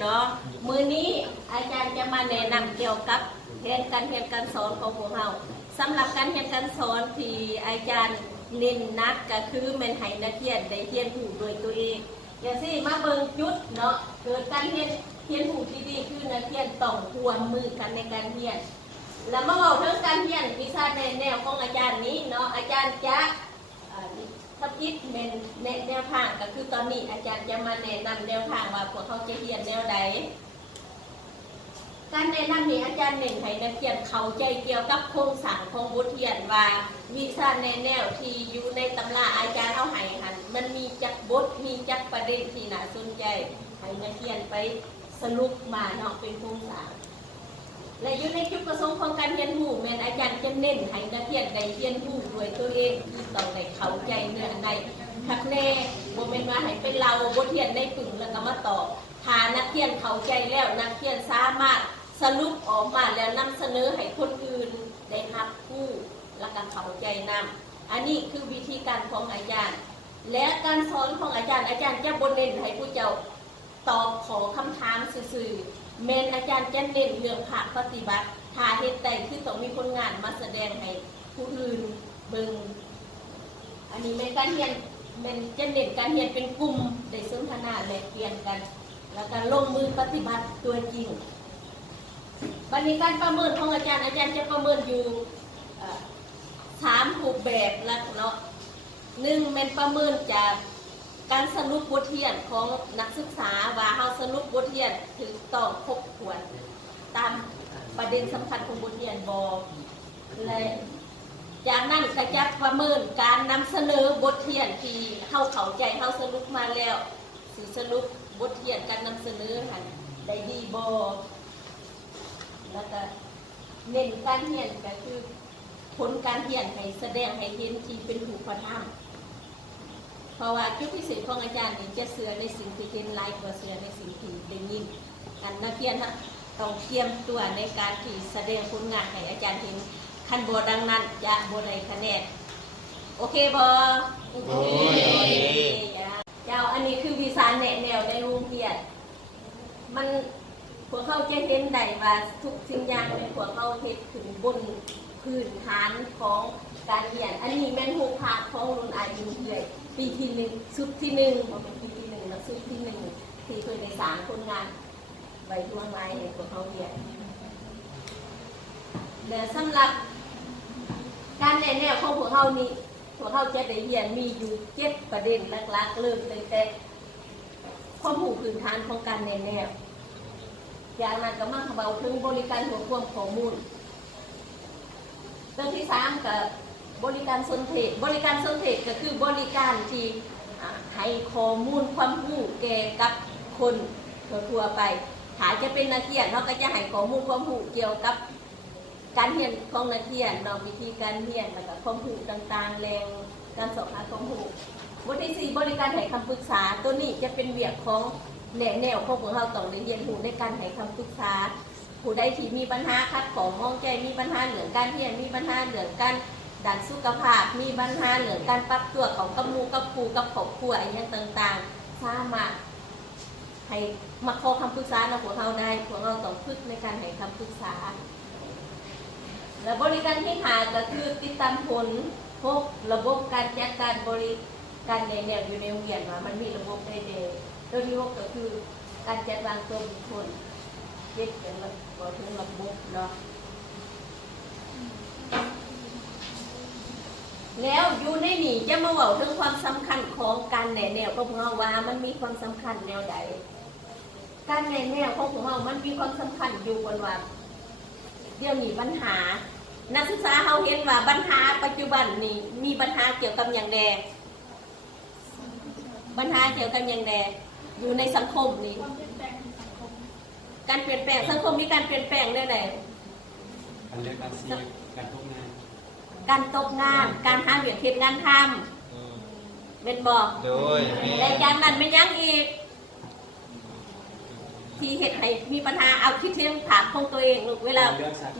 เนาะมื้อนี้อาจารย์จะมาแนะนำเกี่ยวกับเรียนการสอนของพวกเราสำหรับการเรียนการสอนที่อาจารย์เน้นนักก็คือแม่นให้นักเรียนได้เรียนรู้โดยตัวเองอย่างที่มาเบิ่งจุดเนาะเกิดการเรียนรู้ที่ดีคือนักเรียนต้องร่วมมือกันในการเรียนแล้วมาเอาเรื่องการเรียนวิชาในแนวของอาจารย์นี้เนาะอาจารย์จะทับยิดเป็นแนวทางก็คือตอนนี้อาจารย์จะมาแนะนำแนวทางว่าพวกเขาจะเรียนแนวใดการแนะนำนี้อาจารย์เน้นให้นักเรียนเข้าใจเกี่ยวกับโครงสร้างของบทเรียนว่าวิชาในแนวที่อยู่ในตำราอาจารย์เอาให้หันมันมีจักบทมีจักประเด็นที่น่าสนใจให้นักเรียนไปสรุปมาเนาะเป็นโครงสร้างและอยู่ในจุดประสงค์ของการเรียนรู้แม่นอาจารย์จะเน้นให้นักเรียนได้เรียนรู้ด้วยตัวเองที่ต้องได้เข้าใจเนื้อในคักแน่บ่แม่นว่าให้เป็นเราบทเรียนในปึงแล้วก็มาตอบถ้านักเรียนเข้าใจแล้วนักเรียนสามารถสรุปออกมาแล้วนำเสนอให้คนอื่นได้รับรู้และก็เข้าใจนำอันนี้คือวิธีการของอาจารย์และการสอนของอาจารย์จะบ่เน้นให้ผู้เจ้าตอบขอคำถามซื่อๆแม่นอาจารย์จะเน้นเรื่องภาคปฏิบัติถ้าเฮ็ดได้คือต้องมีผลงานมาแสดงให้ผู้อื่นเบิ่งอันนี้แม่นการเรียนแม่นจะเน้นการเรียนเป็นกลุ่มได้สนทนาแลกเปลี่ยนกันแล้วก็ลงมือปฏิบัติตัวจริงบัดนี้การประเมินของอาจารย์จะประเมินอยู่3รูปแบบแล้วเนาะ1เป็นประเมินจากการสรุปบทเรียนของนักศึกษาว่าเฮาสรุปบทเรียนถึงต้องครบถ้วนตามประเด็นสำคัญของบทเรียนบ่และจากนั้นก็จะประเมินการนำเสนอบทเรียนที่เฮาเข้าใจเฮาสรุปมาแล้วสิสรุปบทเรียนการนำเสนอหันได้ดีบ่แล้วก็เน้นการเรียนก็คือผลการเรียนให้แสดงให้เห็นที่เป็นรูปธรรมเพราะว่าจุดพิเศษของอาจารย์นี่จะเสือในสิ่งที่เห็นหลายกว่าเสือในสิ่งที่ได้ยินอันนักเรียนต้องเตรียมตัวในการที่แสดงผลงานให้อาจารย์เห็นคันบ่ดังนั้นจะบ่ได้คะแนนโอเคบ่โอเคเจ้าอันนี้คือวิชาแนะแนวในโรงเรียนมันพวกเขาจะเห็นได้ว่าทุกสิ่งอย่างในพวกเขาเฮ็ดขึ้นบนพื้นฐานของการเรียนอันนี้แม่นรูปภาพของรุ่นอายุเรื่อยปีที่1ชุดที่1บ่เป็นปีที่1แล้วชุดที่1ที่เคยได้สร้างผลงานไว้ล่วงไว้ให้พวกเขาเรียนและสำหรับการแนะแนวของพวกเขานี่พวกเขาจะได้เรียนมีอยู่7ประเด็นหลักๆเริ่มตั้งแต่ความรู้พื้นฐานของการแนะแนวอย่างนั้นก็มาเบาถึงบริการหัวความข้อมูลเรื่องที่3กับบริการสนเทศก็คือบริการที่ให้ข้อมูลความรู้แก่กับคนทั่วไปถ้าจะเป็นนักเรียนเขาก็จะให้ข้อมูลความรู้เกี่ยวกับการเรียนของนักเรียนวิธีการเรียนแล้วก็ความรู้ต่างๆแรงการสอบหาความรู้บทที่4บริการให้คำปรึกษาตัวนี้จะเป็นเวียกของแนวของพวกเราต้องเรียนรู้ในการให้คำปรึกษาผู้ใดที่มีปัญหาขัดข้องมองใจมีปัญหาเรื่องการเรียนมีปัญหาเรื่องการด้านสุขภาพมีปัญหาเรื่องการปรับตัวของกับหมู่กับครูกับครอบครัวอย่างต่างๆสามารถให้มาขอคำปรึกษาพวกเราได้พวกเราต้องฝึกในการให้คำปรึกษาและบริการที่5ก็คือติดตามผลพวกระบบการจัดการบริการในแนวอยู่ในโรงเรียนว่ามันมีระบบใดๆโดยที่6ก็คือการจัดวางตัวบุคคลเช็คเป็นระบบถึงระบบเนาะแล้วอยู่ในนี้จะมาบอกถึงความสำคัญของการแนะแนวของพวกเราว่ามันมีความสำคัญแนวใดการแนะแนวของพวกเรามันมีความสำคัญอยู่บนว่าเดี๋ยวนี้ปัญหานักศึกษาเขาเห็นว่าปัญหาปัจจุบันนี้มีปัญหาเกี่ยวกับอย่างใดปัญหาเกี่ยวกับอย่างใดอยู่ในสังคมนี้การเปลี่ยนแปลงสังคมมีการเปลี่ยนแปลงได้ไหนการเรียนการซีการตกงานการหาเวียกเฮ็ดงานทำเป็นบอกโดยแต่จากนั้นเป็นยังอีกที่เหตุให้มีปัญหาเอาคิดเรื่องผ่านของตัวเองลูกเวลา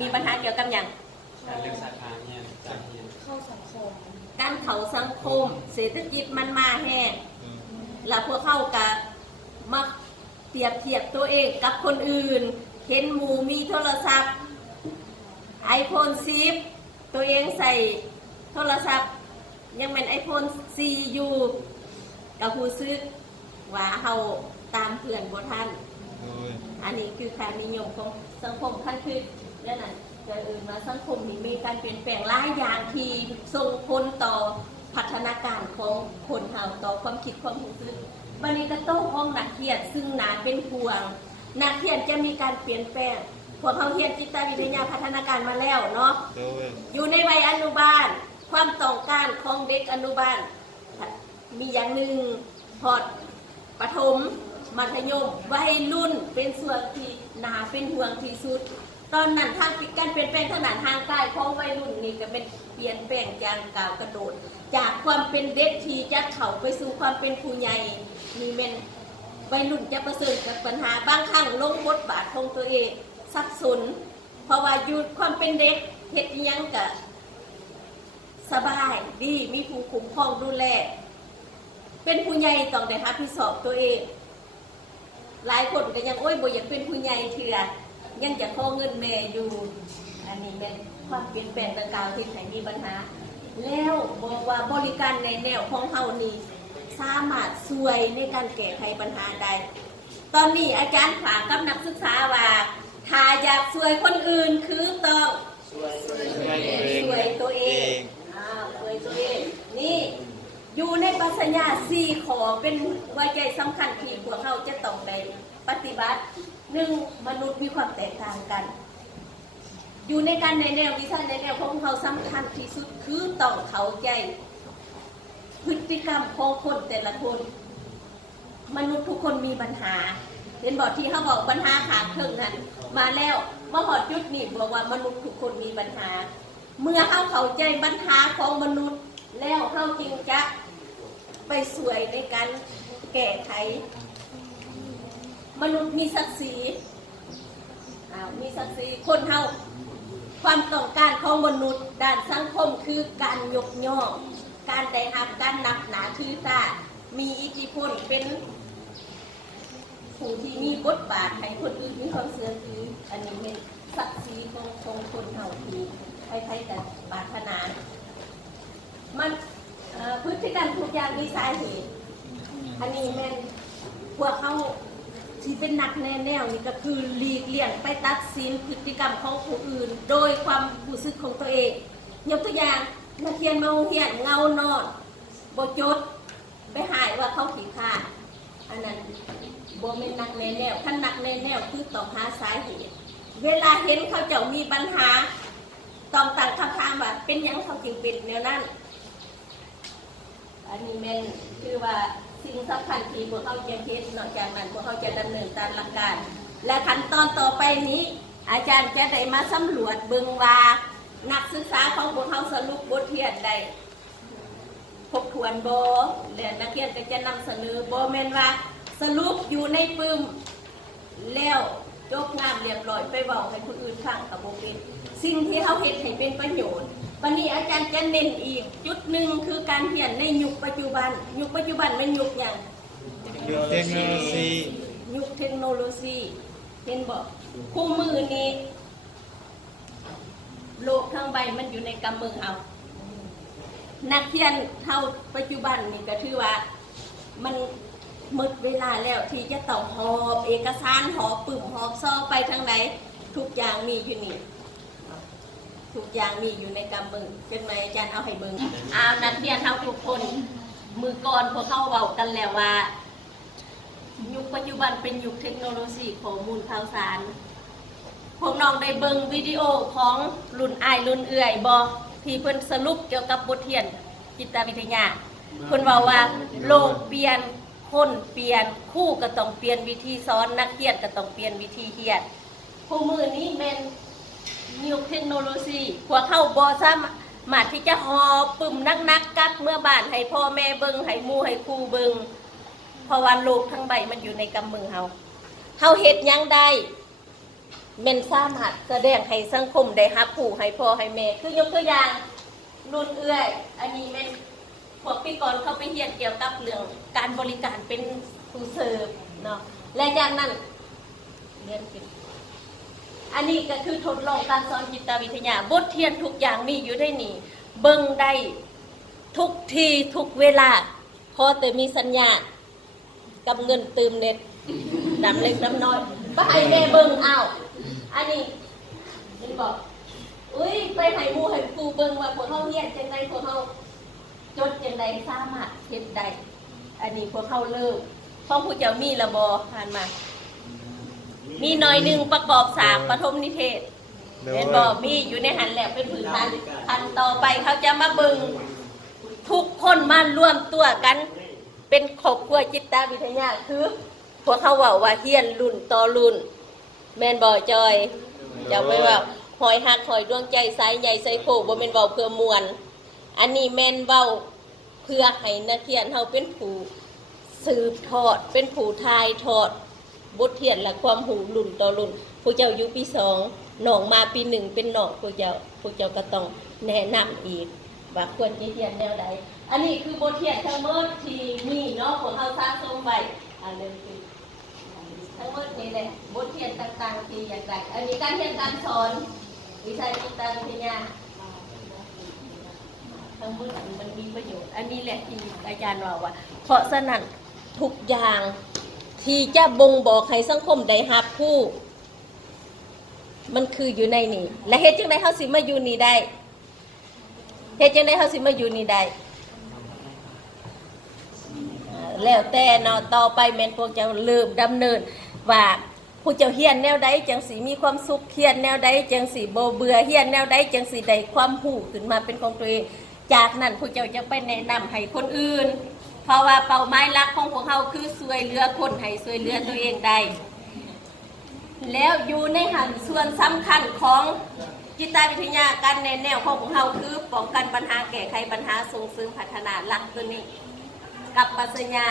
มีปัญหาเกี่ยวกับอย่างการเลือกสาขาเนี่ยจากเรียนเข้าสังคมการเข้าสังคมเศรษฐกิจมันมาแห้งแล้วพวกเข้ากับมา เปรียบเทียบตัวเองกับคนอื่นเห็นหมู่มีโทรศัพท์ iPhone 10ตัวเองใส่โทรศัพท์ยังเป็น iPhone 4อยู่กับผู้ซื้อว่าเฮาตามเพื่อนบ่ทันอันนี้คือค่านิยมของสังคมขั้นคือนั่นน่ะจะมาสังคมนี้มีการเปลี่ยนแปลงหลายอย่างที่ส่งผลต่อพัฒนาการของคนเฮาต่อความคิดความรู้สึกบัดนี้ก็ต้องของนักเรียนซึ่งน่าเป็นห่วงนักเรียนจะมีการเปลี่ยนแปลงพวกเขาเรียนจิตวิทยาพัฒนาการมาแล้วเนาะอยู่ในวัยอนุบาลความต้องการของเด็กอนุบาลมีอย่างหนึ่งพอประถมมัธยมวัยรุ่นเป็นส่วนที่น่าเป็นห่วงที่สุดตอนนั้นทางการเปลี่ยนแปลงทางด้านทางกายของวัยรุ่นนี่ก็เป็นเปลี่ยนแปลงอย่างก้าวกระโดดจากความเป็นเด็กที่จะเข้าไปสู่ความเป็นผู้ใหญ่นี่เป็นวัยรุ่นจะประสบกับปัญหาบางครั้งลงบทบาทของตัวเองสับสนเพราะว่าอยู่ความเป็นเด็กเฮ็ดอิหยังก็สบายดีมีผู้คุ้มครองดูแลเป็นผู้ใหญ่ต้องได้รับผิดชอบตัวเองหลายคนก็ยังโอ้ยบ่อยากเป็นผู้ใหญ่เถื่อยังจะขอเงินแม่อยู่อันนี้เป็นความเปลี่ยนแปลงต่างๆที่ให้มีปัญหาแล้วบอกว่าบริการในแนวของเฮานี่สามารถช่วยในการแก้ไขปัญหาได้ตอนนี้อาจารย์ฝากกับนักศึกษาว่าถ้าอยากช่วยคนอื่นคือต้องช่วยตัวเองช่วยตัวเองนี่อยู่ในปรัชญา4ข้อเป็นหัวใจสำคัญที่พวกเขาจะต้องไปปฏิบัติ1มนุษย์มีความแตกต่างกันอยู่ในการในแนววิชาในแนวของเขาสำคัญที่สุดคือต้องเข้าใจพฤติกรรมของคนแต่ละคนมนุษย์ทุกคนมีปัญหาเป็นบทที่เขาบอกปัญหาขาดเครื่องนั้นมาแล้วเมื่อหอดยุดนี่บอกว่ามนุษย์ทุกคนมีปัญหาเมื่อเขาเข้าใจปัญหาของมนุษย์แล้วเขาจริงจะไปสวยในการแก้ไขมนุษย์มีศักดิ์ศรีมีศักดิ์ศรีคนเฮาความต้องการของมนุษย์ด้านสังคมคือการยกย่องการได้รับการนับหนาถือตามีอิทธิพลเป็นผู้ที่มีบทบาทให้คนอื่นมีความเสื่อมถืออันนี้เป็นศักดิ์ศรีของคนเฮาที่ใครๆแต่ปรารถนามันพฤติกรรมทุกอย่างมีสาเหตุอันนี้แม่นพวกเขาที่เป็นนักแนวนี่ก็คือหลีกเลี่ยงไปตัดสินพฤติกรรมของผู้อื่นโดยความรู้สึกของตัวเองยกตัวอย่างนักเรียนมาเรียนเงานอนบ่จดไปหายว่าเขาขี้ข้าอันนั้นบ่เป็นนักแนวท่านนักแนวคือต้องหาสาเหตุเวลาเห็นเขาเจ้ามีปัญหาต้องตั้งคำถามว่าเป็นยังเขาจึงเป็นแนวนั้นอันนี้แม่นคือว่าสิ่งสำคัญที่พวกเขาจะเฮ็ดนอกจากนั้นพวกเขาจะดำเนินตามหลักการและขั้นตอนต่อไปนี้อาจารย์จะได้มาสำรวจเบิ่งว่านักศึกษาของพวกเขาสรุปบทเรียนได้ครบถ้วนบ่และนักเรียนก็จะนำเสนอบ่แม่นว่าสรุปอยู่ในปึ้มแล้วจบงานเรียบร้อยไปเว้าให้คนอื่นฟังก็บ่เป็นสิ่งที่เขาเฮ็ดให้เป็นประโยชน์วันนี้อาจารย์จะเน้นอีกจุดหนึ่งคือการเรียนในยุคปัจจุบันมันยุคอย่างเทคโนโลยียุคเทคโนโลยีเห็นบอกคู่มือนี้โลกทั้งใบมันอยู่ในกำมือเอานักเรียนเท่าปัจจุบันนี่ก็ถือว่ามันหมดเวลาแล้วที่จะต้องหอบเอกสารหอบปึ้มหอบซอไปทางไหนทุกอย่างมีอยู่นี่ทุกอย่างมีอยู่ในกำมือเป็นไหมอาจารย์เอาให้เบิ่งนักเรียนเท่าทุกคนมือก่อนพวกเขาเว้ากันแล้วว่ายุคปัจจุบันเป็นยุคเทคโนโลยีข้อมูลข่าวสารพวกน้องได้เบิ่งวิดีโอของรุ่นอ้ายรุ่นเอื่อยบ่ที่เพิ่นสรุปเกี่ยวกับบทเรียนจิตวิทยาเพิ่นว่าโลกเปลี่ยนคนเปลี่ยนครูก็ต้องเปลี่ยนวิธีสอนนักเรียนก็ต้องเปลี่ยนวิธีเรียนคู่มือนี้แม่นยุคเทคโนโลยีพวกเขาบ่สามารถที่จะหอบปึ้มนักกัดเมื่อบ้านให้พ่อแม่เบิ่งให้หมู่ให้ครูเบิ่งเพราะว่าโลกทั้งใบมันอยู่ในกำมือเฮาเฮ็ดหยังได้แม่นสามารถแสดงให้สังคมได้รับรู้ให้พ่อให้แม่คือยกตัวอย่างรุ่นเอื้อยอันนี้แม่นพวกพี่กรเขาไปเรียนเกี่ยวกับเรื่องการบริการเป็นผู้เสิร์ฟเนาะ และจากนั้นเรียนขึ้นอันนี้ก็คือทดลองการสอนจิตวิทยาบทเรียนทุกอย่างมีอยู่ได้นี่เบิ่งได้ทุกทีทุกเวลาพอแต่มีสัญญาณกับเงินเติมเน็ตดำเล็กดำน้อยไปให้แม่เบิ่งเอาอันนี้มันบอกอุ้ยไปให้หมู่ให้ครูเบิ่งว่าพวกเขาเรียนจังไดพวกเขาจดจังไดสามารถเฮ็ดได้อันนี้พวกเขาเริ่มเพราะผู้เจ้ามีระบอผ่านมามีหน่อยหนึ่งประกอบสามปฐมนิเทศเป็นบอมีอยู่ในหันแหลกเป็นผืนฐานพันต่อไปเขาจะมาเบิ่งทุกคนมารวมตัวกันเป็นครอบครัวจิตวิทยาคือพวกเขาว่าเฮียนรุ่นต่อรุ่นแมนบอจอยอย่าไว้ว่าหอยหักหอยดวงใจสายใหญ่ใส่โคบ่แมนเบาเพื่อมวลอันนี้แมนเบาเพื่อให้นักเรียนเขาเป็นผู้สืบทอดเป็นผู้ทายทอดบทเรียนและความหูรุ่นต่อรุ่นผู้เจ้าอยู่ปี2หนองมาปี1เป็นหนองผู้เจ้าก็ต้องแนะนำอีกว่าควรจะเรียนแนวใดอันนี้คือบทเรียนทั้งหมดที่มีเนาะของเขาสะสมไว้อันนี้คือทั้งหมดนี้แหละบทเรียนต่างๆที่อยากได้อันนี้การเรียนการสอนวิชาจิตวิทยาทั้งหมดมันมีประโยชน์อันนี้แหละที่อาจารย์ว่าเพราะฉะนั้นทุกอย่างที่จะบ่งบอกให้สังคมได้รับผู้มันคืออยู่ในนี่และเฮ็ดจังได๋เฮาสิมาอยู่นี่ได้เฮ็ดจังได๋เฮาสิมาอยู่นี่ได้แล้วแต่เนาะต่อไปแม่นพวกเจ้าเริ่มดำเนินว่าผู้เจ้าเฮียนแนวใดจังสิมีความสุขเฮียนแนวใดจังสิบ่เบื่อเฮียนแนวใดจังสิได้ความรู้ขึ้นมาเป็นของตัวเองจากนั้นผู้เจ้าจะไปแนะนำให้คนอื่นเพราะว่าเป้าหมายหลักของพวกเขาคือช่วยเหลือคนให้ช่วยเหลือตัวเองได้แล้วอยู่ในหันส่วนสำคัญของจิตวิทยาการในแนวของพวกเขาคือป้องกันปัญหาแก้ไขปัญหาส่งเสริมพัฒนาหลักตัวนี้กับปัญญา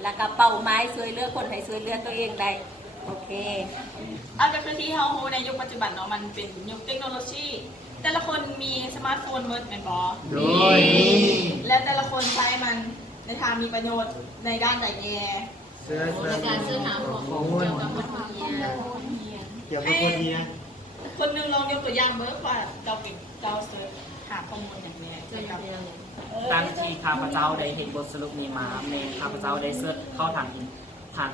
และกับเป้าหมายช่วยเหลือคนให้ช่วยเหลือตัวเองได้โอเคเอาก็คือที่เฮาฮู้ในยุคปัจจุบันเนาะมันเป็นยุคเทคโนโลยีแต่ละคนมีสมาร์ทโฟนหมดแม่นบ่แล้วแต่ละคนใช้มันในทางมีประโยชน์ในด้านใดแย่ในการซื้อหาของเกี่ยวกับคนเฮียคนนึงลองยกตัวอย่างเบิ่งว่าเราเสิร์ชหาข้อมูลอย่างนี้เกี่ยวกับตั้งที่ข้าพเจ้าได้เห็นบทสรุปนี้มาในข้าพเจ้าได้เสิร์ชเข้าทาง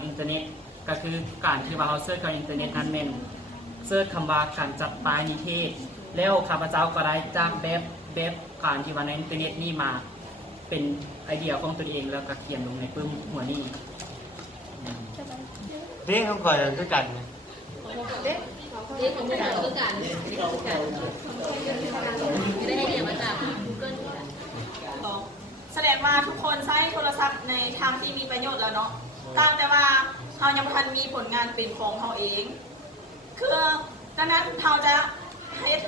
อินเทอร์เน็ตก็คือการที่ว่าเราเสิร์ชเข้าอินเทอร์เน็ตนั้นแม่นเสิร์ชคำว่าการจัดปลายนิเทศแล้วข้าพเจ้าก็ได้จากแบบการที่ว่าในอินเทอร์เน็ตนี้มาเป็นไอเดียของตัวเองแล้วก็เขียนลงในปึ้มหัวนี้เรื่องของก่อนด้วยกันเรื่องของการคือการได้ไอเดียมาจาก Google แสดงว่าทุกคนใช้โทรศัพท์ในทางที่มีประโยชน์แล้วเนาะต่างแต่ว่าเรายังไม่ทันมีผลงานเป็นของเราเองคือดังนั้นเราจะ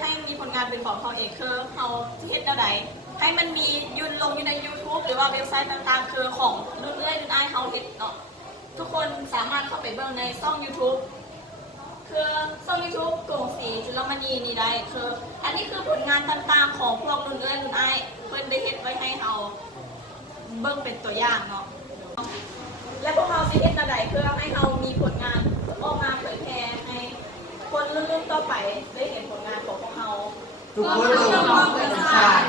ให้มีผลงานเป็นของเราเองคือเราเฮ็ดอะไรให้มันมียืนลงอยู่ใน YouTube หรือว่าเว็บไซต์ต่างๆคือของรุ่นเรื่อยรุ่นอ้ายเราเฮ็ดเนาะทุกคนสามารถเข้าไปเบิ่งในช่อง YouTube คือช่อง YouTube กลุ่มสีจุลมณีนี่ได้คืออันนี้คือผลงานต่างๆของพวกรุ่นเรื่อยรุ่นอ้ายเพิ่นได้เฮ็ดไว้ให้เราเบิ่งเป็นตัวอย่างเนาะและพวกเราสิเฮ็ดอะไรเพื่อให้เรามีผลงานออกมาเผยแพร่ให้คนรุ่นต่อไปได้เห็นผลงานของพวกเราทุกคนต้องเป็นชาติ